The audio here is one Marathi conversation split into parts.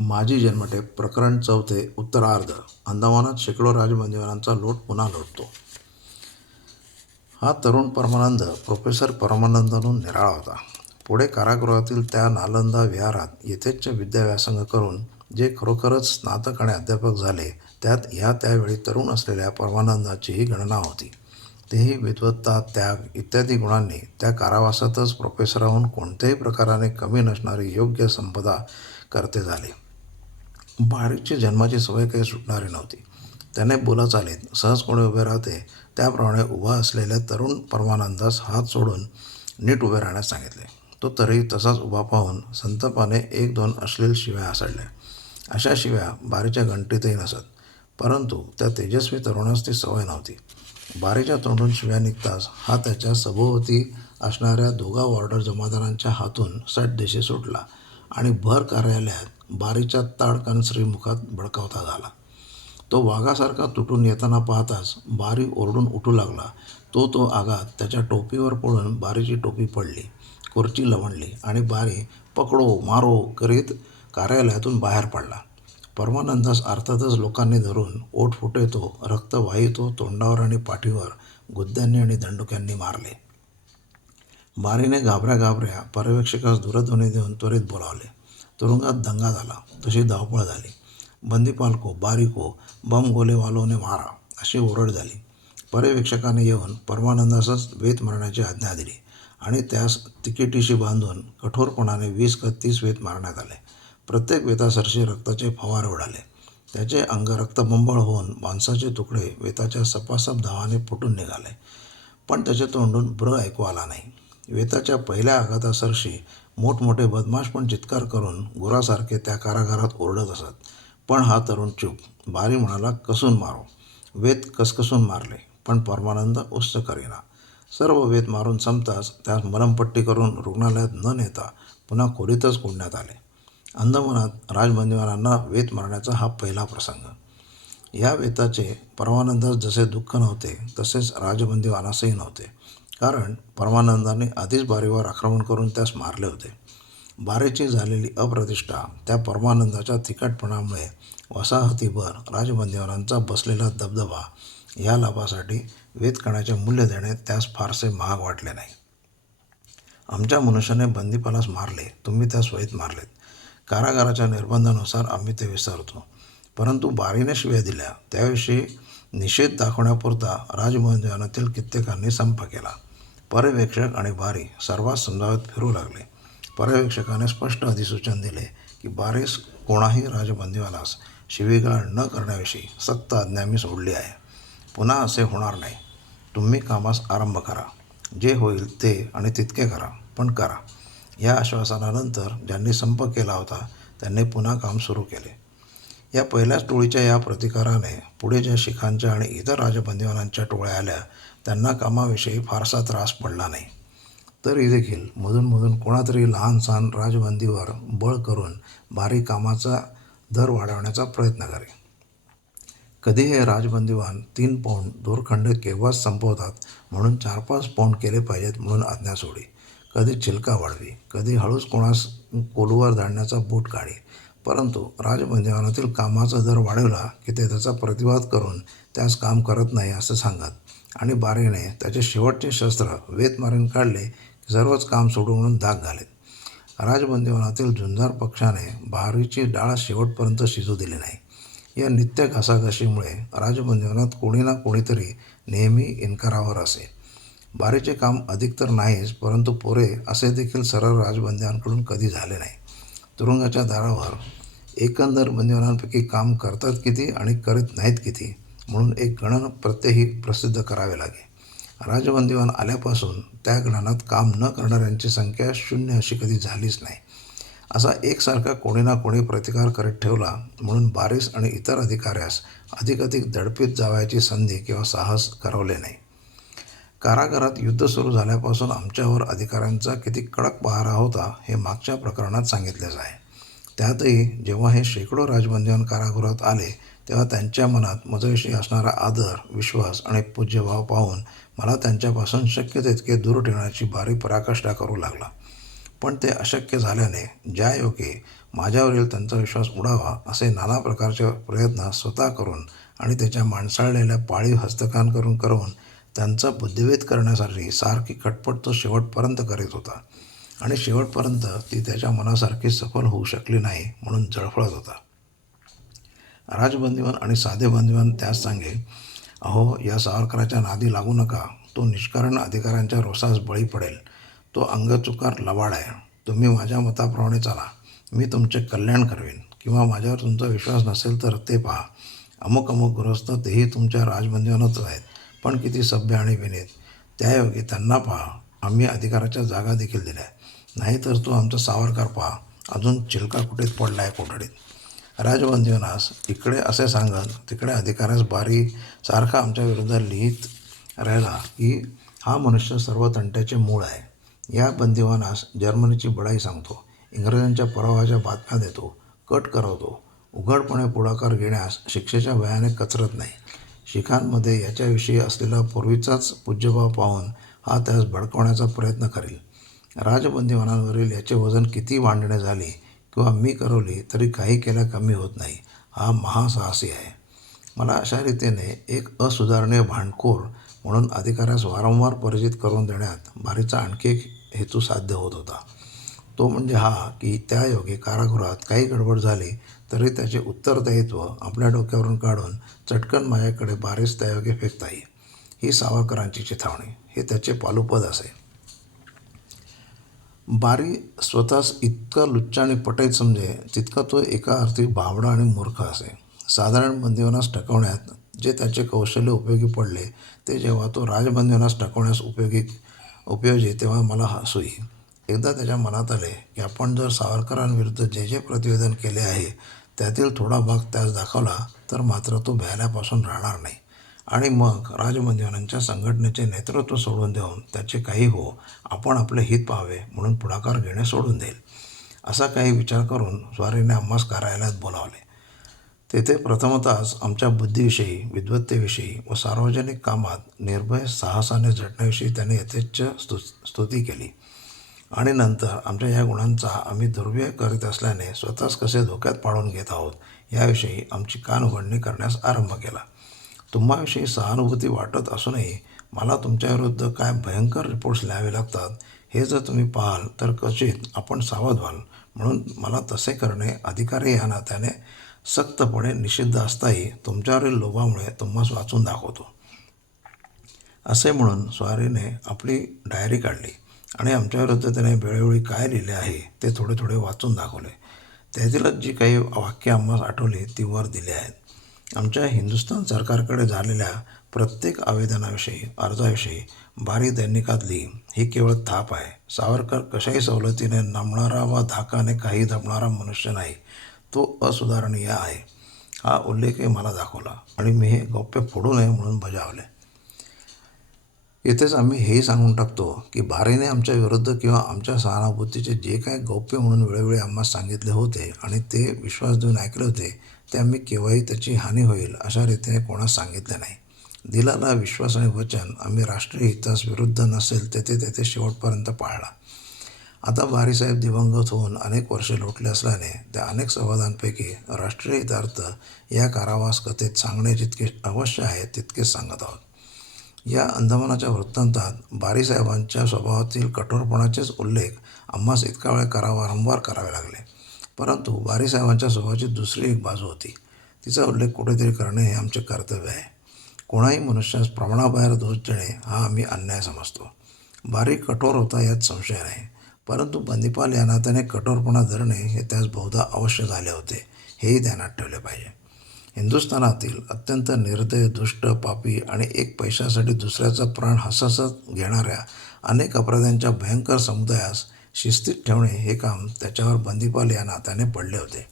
माझी जन्मठेप प्रकरण चौथे उत्तरार्ध. अंदमानात शेकडो राजबंदीवानांचा लोट पुन्हा लोटतो. हा तरुण परमानंद प्रोफेसर परमानंदनून निराळा होता. पुढे कारागृहातील त्या नालंदा विहारात यथेच्छ विद्याव्यासंग करून जे खरोखरच स्नातक आणि अध्यापक झाले त्यात ह्या त्यावेळी तरुण असलेल्या परमानंदाचीही गणना होती. तेही विद्वत्ता त्याग इत्यादी गुणांनी त्या कारावासातच प्रोफेसराहून कोणत्याही प्रकाराने कमी नसणारी योग्य संपदा करते झाले. बारीकची जन्माची सवय काही सुटणारी नव्हती. त्याने बोला चालीत सहज कोणी उभे राहते त्याप्रमाणे उभा असलेल्या तरुण परमानंदास हात सोडून नीट उभे राहण्यास सांगितले. तो तरी तसाच उभा पाहून संतापाने एक दोन अश्लील शिव्या आसडल्या अशा शिव्या बारीच्या घंटीतही नसत परंतु त्या तेजस्वी तरुणास ती सवय नव्हती. बारीच्या तोंडून शिव्या निघताच हा त्याच्या सभोवती असणाऱ्या दोघा वॉर्डर जमादारांच्या हातून सट दिशे सुटला आणि भर कार्यालयात बारीच्या ताडकन श्रीमुखात भडकावता झाला. तो वाघासारखा तुटून येताना पाहताच बारी ओरडून उठू लागला. तो तो आघात त्याच्या टोपीवर पडून बारीची टोपी पडली खुर्ची लवणली आणि बारी पकडो मारो करीत कार्यालयातून बाहेर पडला. परमानंदास अर्थातच लोकांनी धरून ओठ फुटेतो रक्त वाहितो तोंडावर आणि पाठीवर गुद्द्यांनी आणि दंडुक्यांनी मारले. बारीने घाबऱ्या घाबऱ्या पर्यवेक्षकास दूरध्वनी देऊन त्वरित बोलावले. तुरुंगात दंगा झाला. तशी धावपळ झाली. बंदीपालको बारिको बम गोलेवालोने मारा अशी ओरड झाली. पर्यवेक्षकाने येऊन परमानंदासच वेत मारण्याची आज्ञा दिली आणि त्यास तिकिटीशी बांधून कठोरपणाने वीस का तीस वेत मारण्यात आले. प्रत्येक वेतासरशी रक्ताचे फवारे उडाले. त्याचे अंग रक्तबंबळ होऊन माणसाचे तुकडे वेताच्या सपासप धावाने फुटून निघाले. पण त्याच्या तोंडून ब्र ऐकू आला नाही. वेताच्या पहिल्या आघातासरशी मोठमोठे बदमाश पण चित्कार करून गुरासारखे त्या कारागारात ओरडत असत. पण हा तरुण चूप. बारी म्हणाला कसून मारो? वेत कसकसून मारले? पण परमानंद उच्च करेना. सर्व वेत मारून संपताच त्यास मलमपट्टी करून रुग्णालयात न नेता पुन्हा खोलीतच कोंडण्यात आले. अंदमानात राजबंदीवानांना वेत मारण्याचा हा पहिला प्रसंग. या वेताचे परमानंदास जसे दुःख नव्हते तसेच राजबंदीवानासही नव्हते. कारण परमानंदाने आधीच बारीवर आक्रमण करून त्यास मारले होते. बारेची झालेली अप्रतिष्ठा त्या परमानंदाच्या तिखटपणामुळे वसाहतीभर राजबंदीवानांचा बसलेला दबदबा या लाभासाठी वेतकणाचे मूल्य देणे त्यास फारसे महाग वाटले नाही. आमच्या मनुष्याने बंदीपालास मारले तुम्ही त्यास वेत मारलेत. कारागाराच्या निर्बंधानुसार आम्ही ते विसरतो. परंतु बारीने शिव्या दिल्या त्याविषयी निषेध दाखवण्यापुरता राजबंदीवानातील कित्येकांनी संप केला. पर्यवेक्षक आणि बारी सर्वात समजावत फिरू लागले. पर्यवेक्षकाने स्पष्ट अधिसूचन दिले की बारीस कोणाही राजबंदीवालास शिवीगाळ न करण्याविषयी सक्त आज्ञा मी सोडली आहे. पुन्हा असे होणार नाही. तुम्ही कामास आरंभ करा. जे होईल ते आणि तितके करा पण करा. या आश्वासनानंतर ज्यांनी संप केला होता त्यांनी पुन्हा काम सुरू केले. या पहिल्याच टोळीच्या या प्रतिकाराने पुढे ज्या शिखांच्या आणि इतर राजबंदीवानांच्या टोळ्या आल्या त्यांना कामाविषयी फारसा त्रास पडला नाही. तरी देखील मधूनमधून कोणातरी लहान सहान राजबंदीवर बळ करून भारी कामाचा दर वाढवण्याचा प्रयत्न करे. कधी हे राजबंदीवान तीन पौंड दोरखंड केव्हाच संपवतात म्हणून चार पाच पौंड केले पाहिजेत म्हणून आज्ञा सोडी. कधी चिलका वाढवी कधी हळूच कोणास कोलूवर धाडण्याचा बूट काढी. परंतु राजबंदीवानातील कामाचा दर वाढवला की ते त्याचा प्रतिवाद करून त्यास काम करत नाही असं सांगत. आणि बारीने त्याचे शेवटचे शस्त्र वेत मारून काढले की सर्वच काम सोडू म्हणून दाग घालेत. राजबंदीवनातील झुंजार पक्षाने बारीची डाळ शेवटपर्यंत शिजू दिली नाही. या नित्य घासाघाशीमुळे राजबंदीवनात कोणी ना कोणीतरी नेहमी इन्कारावर असे. बारीचे काम अधिक तर नाहीच परंतु पुरे असे देखील सरळ राजबंदीवांकडून कधी झाले नाही. तुरुंगाच्या दारावर एकंदर बंदीवानांपैकी काम करतात किती आणि करीत नाहीत किती म्हणून एक गणन प्रत्ययही प्रसिद्ध करावे लागे. राजबंदीवान आल्यापासून त्या गणनात काम न करणाऱ्यांची संख्या शून्य अशी कधी झालीच नाही. असा एकसारखा कोणी ना कोणी प्रतिकार करीत ठेवला म्हणून बारीस आणि इतर अधिकाऱ्यास अधिकाधिक दडपीत जावयाची संधी किंवा साहस करवले नाही. कारागारात युद्ध सुरू झाल्यापासून आमच्यावर अधिकाऱ्यांचा किती कडक पहारा होता हे मागच्या प्रकरणात सांगितलेच आहे. त्यातही जेव्हा हे शेकडो राजबंदीवान कारागृहात आले तेव्हा त्यांच्या मनात मजविषयी असणारा आदर विश्वास आणि पूज्यभाव पाहून मला त्यांच्यापासून शक्य तितके दूर ठेवण्याची भारी पराकाष्ठा करू लागला. पण ते अशक्य झाल्याने ज्या योगे माझ्यावरील त्यांचा विश्वास उडावा असे नाना प्रकारचे प्रयत्न स्वतः करून आणि त्याच्या माणसाळलेल्या पाळीव हस्तकान करून करून त्यांचा बुद्धिभेद करण्यासाठी सारखी खटपट तो शेवटपर्यंत करीत होता. आणि शेवटपर्यंत ती त्याच्या मनासारखी सफल होऊ शकली नाही म्हणून जळफळत होता. राजबंदीवन आणि साधे बंदिवान त्यास सांगे अहो या सावरकराच्या नादी लागू नका. तो निष्कारण अधिकाऱ्यांच्या रोसास बळी पडेल. तो अंगचुकार लवाड आहे. तुम्ही माझ्या मताप्रमाणे चाला. मी तुमचे कल्याण करवेन. किंवा माझ्यावर तुमचा विश्वास नसेल तर ते पहा. अमुक अमुक गृहस्थ तेही तुमच्या राजबंदीवनच आहेत. पण किती सभ्य आणि विनीत. त्यायोगे त्यांना पहा आम्ही अधिकाराच्या जागा देखील दिल्या नाहीतर तो आमचा सावरकर पहा अजून चिलका कुठेच पडला आहे कोठडीत? राजबंदीवनास इकडे असे सांगत तिकडे अधिकाऱ्यास बारी सारखा आमच्या विरुद्ध लिहित राहिला की हा मनुष्य सर्व तंट्याचे मूळ आहे. या बंदिवानास जर्मनीची बढाई सांगतो इंग्रजांच्या पराभवाच्या बातम्या देतो कट करवतो. उघडपणे पुढाकार घेण्यास शिक्षेच्या भयाने कचरत नाही. शिखांमध्ये याच्याविषयी असलेला पूर्वीचाच पूज्यभाव पाहून हा त्यास भडकवण्याचा प्रयत्न करेल. राजबंदीवानांवरील याचे वजन किती मांडणे झाले किंवा मी करवली तरी काही केल्या कमी होत नाही हा महासाहसी आहे. मला अशा रीतीने एक असुधारणीय भांडखोर म्हणून अधिकाऱ्यास वारंवार परिचित करून देण्यात भारीचा आणखी एक हेतू साध्य होत होता. तो म्हणजे हा की त्या योगे कारागृहात काही गडबड झाली तरी त्याचे उत्तरदायित्व आपल्या डोक्यावरून काढून चटकन माझ्याकडे बारीस त्यायोगे फेकता येईल. ही सावरकरांची चिथावणी. हे त्याचे पालुपद असे. बारी स्वतःस इतका लुच्च आणि पटईत समजे तितका तो एका अर्थी भाबडा आणि मूर्ख असे. साधारण बंदिवनास टकवण्यात जे त्याचे कौशल्य उपयोगी पडले ते जेव्हा तो राजबंदिवानास टकवण्यास उपयोगी उपयोजी तेव्हा मला हसू येईल. एकदा त्याच्या मनात आले की आपण जर सावरकरांविरुद्ध जे जे प्रतिवेदन केले आहे त्यातील थोडा भाग त्यास दाखवला तर मात्र तो भ्याल्यापासून राहणार नाही. आणि मग राजमंदिरांच्या संघटनेचे नेतृत्व सोडून देऊन त्याचे काही हो आपण आपले हित पाहावे म्हणून पुढाकार घेणे सोडून देईल असा काही विचार करून स्वारीने आम्हास कार्यालयात बोलावले. तेथे प्रथमतःच आमच्या बुद्धीविषयी विद्वत्तेविषयी व सार्वजनिक कामात निर्भय साहसाने झटण्याविषयी त्याने यथेच्छ स्तु स्तुती केली. आणि नंतर आमच्या या गुणांचा आम्ही दुर्व्यय करीत असल्याने स्वतःच कसे धोक्यात पाडून घेत आहोत याविषयी आमची कान उघडणी करण्यास आरंभ केला. तुम्हाविषयी सहानुभूती वाटत असूनही मला तुमच्याविरुद्ध काय भयंकर रिपोर्ट्स लिहावे लागतात हे जर तुम्ही पाहाल तर कचित आपण सावध व्हाल. म्हणून मला तसे करणे अधिकारी या नात्याने सक्तपणे निषिद्ध असताही तुमच्यावरील लोभामुळे तुम्हास वाचून दाखवतो. असे म्हणून स्वारीने आपली डायरी काढली. आणि आमच्याविरुद्ध त्याने वेळोवेळी काय लिहिले आहे ते थोडे थोडे वाचून दाखवले. त्यातीलच जी काही वाक्य आम्हाला आठवली ती वर दिली आहेत. आमच्या हिंदुस्थान सरकारकडे झालेल्या प्रत्येक आवेदनाविषयी अर्जाविषयी बारी दैनिकातली ही केवळ थाप आहे. सावरकर कशाही सवलतीने नमणारा वा धाकाने काही दबणारा मनुष्य नाही. तो असुधारणीय आहे. हा उल्लेखही मला दाखवला. आणि मी हे गोप्य फोडू नये म्हणून बजावले. येथेच आम्ही हेही सांगून टाकतो की भारेने आमच्या विरुद्ध किंवा आमच्या सहानुभूतीचे जे काय गौप्य म्हणून वेळोवेळी आम्हाला सांगितले होते आणि ते विश्वास देऊन ऐकले होते ते आम्ही केव्हाही त्याची हानी होईल अशा रीतीने कोणास सांगितले नाही. दिलाला विश्वास आणि वचन आम्ही राष्ट्रीय हितास विरुद्ध नसेल तेथे तेथे शेवटपर्यंत पाळला. आता बारीसाहेब दिवंगत होऊन अनेक वर्षे लोटले असल्याने त्या अनेक संवादांपैकी राष्ट्रीय हितार्थ या कारावास कथेत सांगणे जितके अवश्य आहे तितकेच सांगत आहोत. या अंदमानाच्या वृत्तांतात बारीसाहेबांच्या स्वभावातील कठोरपणाचेच उल्लेख आम्हास इतका वेळ करा वारंवार करावे लागले. परंतु बारीसाहेबांच्या स्वभावाची दुसरी एक बाजू होती. तिचा उल्लेख कुठेतरी करणे हे आमचे कर्तव्य आहे. कोणाही मनुष्यास प्रमाणाबाहेर दोष देणे हा आम्ही अन्याय समजतो. बारीक कठोर होता यात संशय नाही. परंतु बंदीपाल या नात्याने कठोरपणा धरणे हे त्यास बहुधा अवश्य झाले होते. हेही ध्यानात ठेवले पाहिजे. हिंदुस्थानातील अत्यंत निर्दय दुष्ट पापी आणि एक पैशासाठी दुसऱ्याचा प्राण हसहसत घेणाऱ्या अनेक अपराध्यांच्या भयंकर समुदायास शिस्तीत ठेवणे हे काम त्याच्यावर बंदीपाल या नात्याने पडले होते.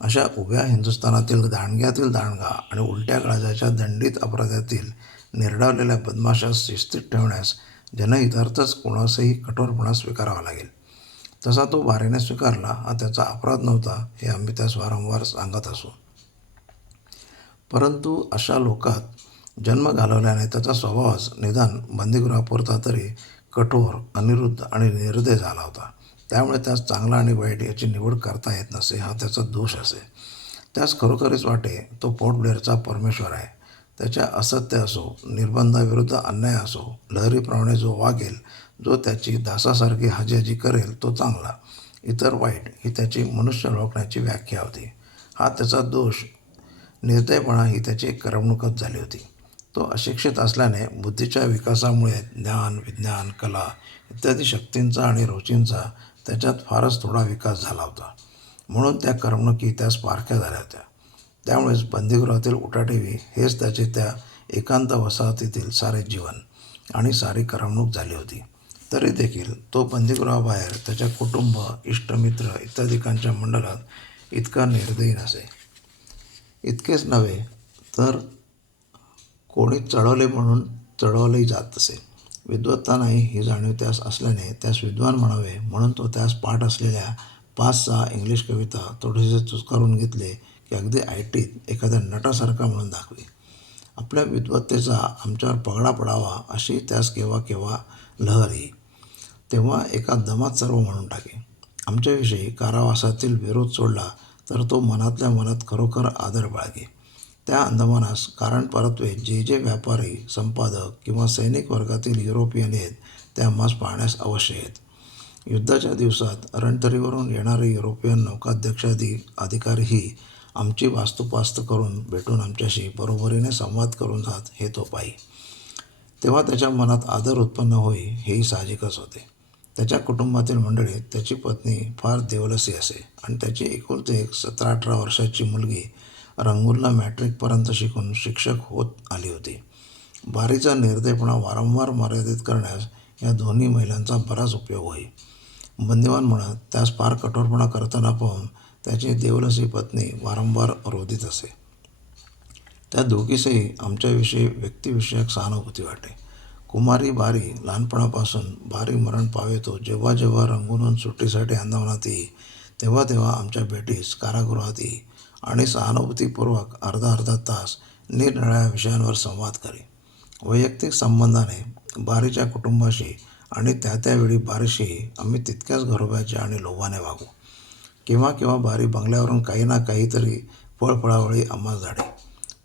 अशा उभ्या हिंदुस्थानातील दांडग्यातील दांडगा आणि उलट्या काळजाच्या दंडित अपराधातील निर्डावलेल्या बदमाशास शिस्तीत ठेवण्यास जनहितार्थच कोणासही कठोरपणा स्वीकारावा लागेल. तसा तो बारेने स्वीकारला हा त्याचा अपराध नव्हता हे आम्ही त्यास वारंवार सांगत असू. परंतु अशा लोकात जन्म घालवल्याने त्याचा स्वभावच निदान बंदीगृहापुरता तरी कठोर अनिरुद्ध आणि निर्दय झाला होता. त्यामुळे त्यास चांगला आणि वाईट याची निवड करता येत नसे हा त्याचा दोष असे. त्यास खरोखरीच वाटे तो पोर्ट ब्लेअरचा परमेश्वर आहे. त्याच्या असत्य असो निर्बंधाविरुद्ध अन्याय असो लहरीप्रमाणे जो वागेल जो त्याची दासासारखी हाजीहाजी करेल तो चांगला. इतर वाईट ही त्याची मनुष्य ओळखण्याची व्याख्या होती. हा त्याचा दोष निर्दयपणा ही त्याची करमणूकच झाली होती. तो अशिक्षित असल्याने बुद्धीच्या विकासामुळे ज्ञान विज्ञान कला इत्यादी शक्तींचा आणि रुचींचा त्याच्यात फारच थोडा विकास झाला होता. म्हणून त्या करमणुकी त्यास पारख्या झाल्या होत्या. त्यामुळेच बंदीगृहातील उठाठेवी हेच त्याचे त्या एकांत वसाहतीतील सारे जीवन आणि सारी करमणूक झाली होती. तरी देखील तो बंदीगृहाबाहेर त्याच्या कुटुंब इष्टमित्र इत्यादिकांच्या मंडळात इतका निर्दयी नसे. इतकेच नव्हे तर कोणी चढवले म्हणून चढवलंही जात असे. विद्वत्ता नाही ही जाणीव त्यास असल्याने त्यास विद्वान म्हणावे म्हणून तो त्यास पाठ असलेल्या पाच सहा इंग्लिश कविता थोडेसे चुस्कारून घेतले की अगदी आयटीत एखाद्या नटासारखा म्हणून दाखवी. आपल्या विद्वत्तेचा आमच्यावर पगडा पडावा अशी त्यास केव्हा केव्हा लहर येई तेव्हा एका दमात सर्व म्हणून टाके. आमच्याविषयी कारावासातील विरोध सोडला तर तो मनातल्या मनात खरोखर आदर बाळगे. त्या अंदमानास कारण परत्वे जे जे व्यापारी संपादक किंवा सैनिक वर्गातील युरोपियन आहेत ते आम्हास पाहण्यास अवश्य आहेत. युद्धाच्या दिवसात रणतरीवरून येणारे युरोपियन नौकाध्यक्षादी अधिकारीही आमची वास्तुपास्त करून भेटून आमच्याशी बरोबरीने संवाद करून जात हे तो पायी. तेव्हा त्याच्या मनात आदर उत्पन्न होई हेही साहजिकच होते. त्याच्या कुटुंबातील मंडळीत त्याची पत्नी फार देवलसी असे आणि त्याची एकुलते एक सतरा अठरा वर्षाची मुलगी रंगूरला मॅट्रिकपर्यंत शिकून शिक्षक होत आली होती. बारीचा निर्दयपणा वारंवार मर्यादित करण्यास या दोन्ही महिलांचा बराच उपयोग होई. बंदिवान म्हणत त्यास फार कठोरपणा करताना पाहून त्याची देवलसी पत्नी वारंवार रोधित असे. त्या दोघीसही आमच्याविषयी व्यक्तिविषयक सहानुभूती वाटे कुमारी बारी लहानपणापासून भारी मरण पावेतो जेव्हा जेव्हा रंगून सुट्टीसाठी अंदावनात येई तेव्हा तेव्हा आमच्या भेटीस कारागृहात येई आणि सहानुभूतीपूर्वक अर्धा अर्धा तास निरनिराळ्या विषयांवर संवाद करी. वैयक्तिक संबंधाने बारीच्या कुटुंबाशी आणि त्या त्यावेळी बारीशीही आम्ही तितक्याच घरोब्याचे आणि लोभाने वागू. किंवा किंवा बारी बंगल्यावरून काही ना काहीतरी फळफळावळी आम्हा झाडे.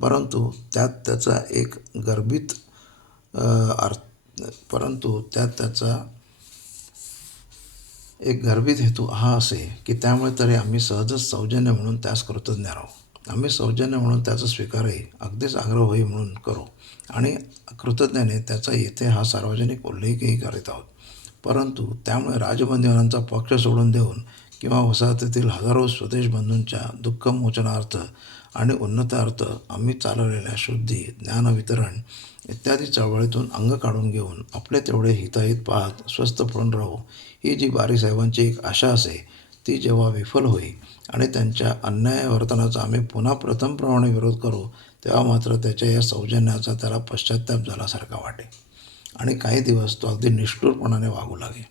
परंतु त्यात त्याचा एक गर्भित अर्थ परंतु त्यात त्याचा एक गर्भित हेतू हा असे की त्यामुळे तरी आम्ही सहजच सौजन्य म्हणून त्यास कृतज्ञ राहू आम्ही सौजन्य म्हणून त्याचा स्वीकारही अगदीच आग्रह होई म्हणून करू. आणि कृतज्ञाने त्याचा येथे हा सार्वजनिक उल्लेखही करीत आहोत. परंतु त्यामुळे राजबंदीवानांचा पक्ष सोडून देऊन किंवा वसाहतीतील हजारो स्वदेश बंधूंच्या दुःखमोचनार्थ आणि उन्नतार्थ आम्ही चालवलेल्या शुद्धी ज्ञानवितरण इत्यादी चळवळीतून अंग काढून घेऊन आपले तेवढे हिताहित पाहत स्वस्थ पडून राहू ही जी बारीसाहेबांची एक आशा असे ती जेव्हा विफल होई आणि त्यांच्या अन्याय वर्तनाचा आम्ही पुन्हा प्रथमप्रमाणे विरोध करू तेव्हा मात्र त्याच्या या सौजन्याचा त्याला पश्चाताप झाल्यासारखा वाटे. आणि काही दिवस तो अगदी निष्ठुरपणाने वागू लागे.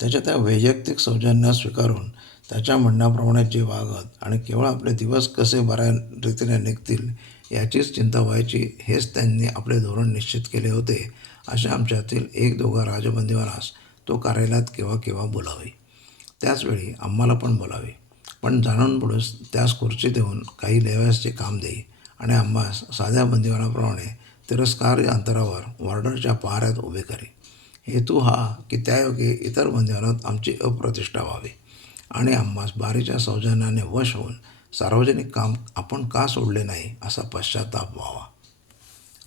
त्याच्या त्या वैयक्तिक सौजन्या स्वीकारून त्याच्या म्हणण्याप्रमाणे जे वागत आणि केवळ आपले दिवस कसे बऱ्या रीतीने निघतील याचीच चिंता व्हायची हेच त्यांनी आपले धोरण निश्चित केले होते अशा आमच्यातील एक दोघा राजबंदीवानास तो कार्यालयात केव्हा केव्हा बोलावे. त्याचवेळी आम्हाला पण बोलावे. पण जाणून बुडूस त्यास खुर्ची देऊन काही लेव्यासचे काम देई आणि आम्हास साध्या बंदीवानाप्रमाणे तिरस्कार अंतरावर वॉर्डरच्या पहाऱ्यात उभे करे. हेतू हा की त्यायोगे इतर बंदीवानात आमची अप्रतिष्ठा व्हावी. आणि आम्हास बारीच्या सौजन्याने वश होऊन सार्वजनिक काम आपण का सोडले नाही असा पश्चाताप व्हावा.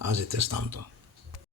आज इथेच थांबतो.